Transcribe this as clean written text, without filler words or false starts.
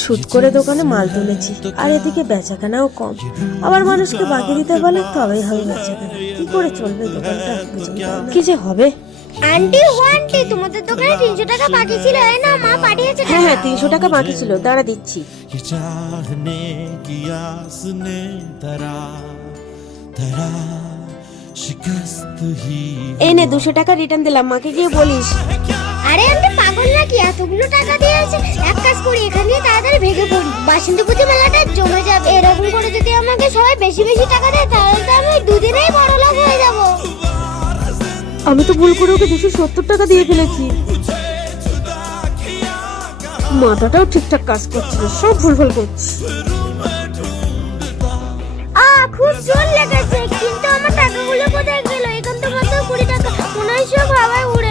সুদ করে দোকানে মাল তুলেছি, আর এদিকে বেচাকেনাও কম। আবার মানুষকে বাকি দিতে বলে তবেই হবে বেচাকেনা। কি করে চলবে দোকানটা কি যে হবে। আন্টি ও আন্টি, তোমাদের দোকানে 300 টাকা বাকি ছিল, এই না মা পাঠিয়েছে। হ্যাঁ হ্যাঁ, 300 টাকা বাকি ছিল, দাঁড়া দিচ্ছি। এই নে 200 টাকা রিটার্ন দিলাম, মাকে গিয়ে বলিস। আরে আন্টি পাগল নাকি, এতগুলো টাকা দিয়েছে। এক কাজ করি, এখানে তাড়াতাড়ি ভেঙে পড়ি, বাসন্তী পুজো মেলাটা জমে যাবে। এরকম করে যদি আমাকে সবাই বেশি বেশি টাকা দেয়, তাহলে তো আমি দুদিনেই বড়লোক হয়ে যাব। আমি তো ভুল করে ওকে 270 টাকা দিয়ে ফেলেছি। মাথাটাও ঠিকঠাক কাজ করছিল, সব ভুলভাল করছি। খুব জোর লেগেছে, কিন্তু আমার টাকাগুলো কোথায় গেল? এখান তো মাত্র 20 টাকা, মনে হয় সব হাওয়ায় উড়ে